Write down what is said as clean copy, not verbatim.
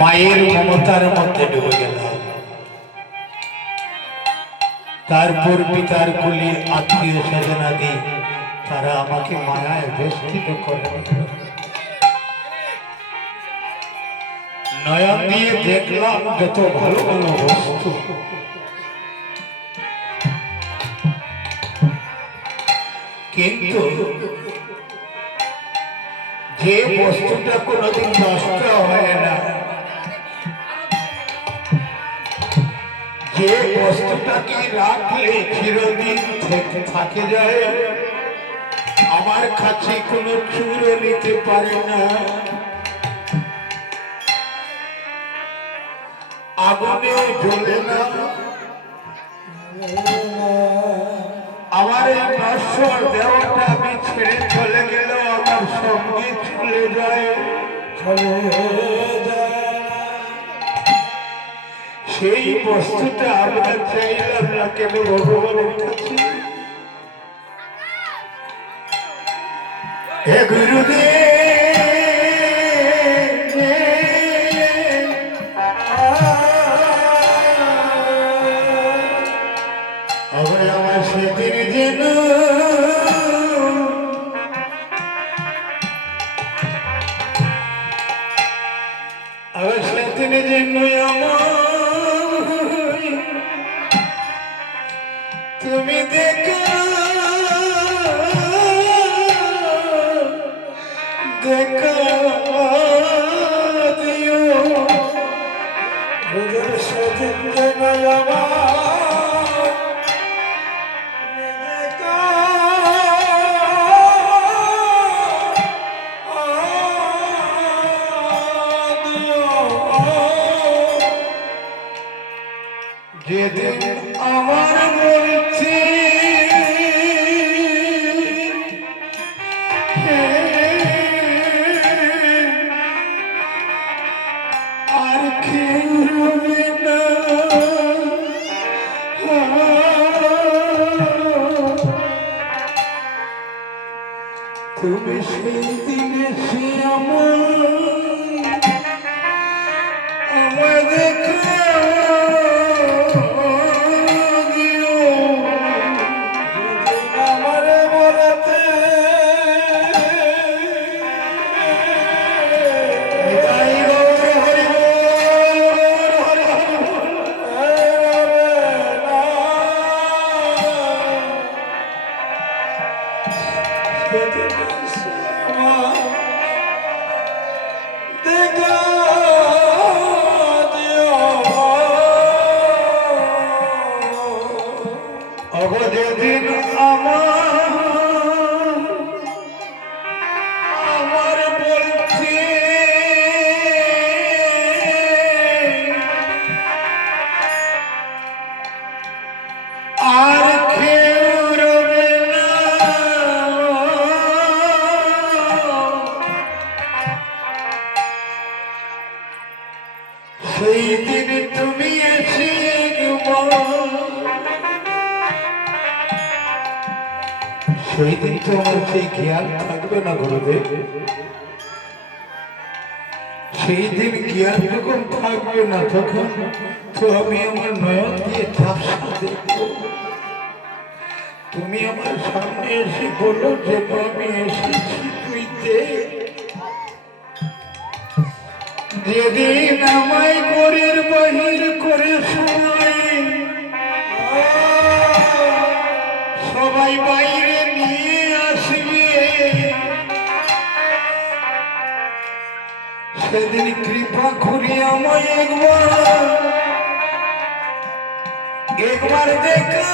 মায়ের মমতার মধ্যে ডুবে গেলাম। তারপর পিতার কোলে আত্মীয় স্বজনাদি তারা আমাকে মায়ায় বেষ্টিত করে। নয়ন দিয়ে দেখলাম যত ভালো ভালো বস্তু, কিন্তু যে বস্তুটা কোনোদিন নষ্ট হয় না, যে বস্তুটাকে রাখলে চিরদিন থাকে যায়, আমার কাছে কোনো চুরও নিতে পারে না। আগুনেও জ্বলে না। আমার এই নশ্বর দেহটা আমি ছেড়ে চলে গেলেও আমার সঙ্গে চলে যায়। সেই বস্তুটা আমরা চাইলাম না কেন ভগবানের কাছে। হে গুরুদেব, আমার সেদিন যেন তুমি দেখা দেখা দিও, সেদিন যেন যেদিন আমার বলছি আর কেউ রবে না, তুমি সেই দিনে সে আমায় দেখো যেদিন আমার বলছে আর কেউ রবে না, সেই দিন তুমি এসে সেই দিন তো আমার সেই জ্ঞান থাকবে না গুরুদেব। সেই দিন জ্ঞান যখন থাকবে না তখন তো আমি আমার নয়ন দিয়ে ঝাপসা দেখব। তুমি আমার সামনে এসে বলো যে আমি এসেছি, তুই দেখ। যেদিন আমায় ঘরের বাহির করে সবাই বাইরে নিয়ে আসবে, সেদিন কৃপা করি আমায় একবার দেখা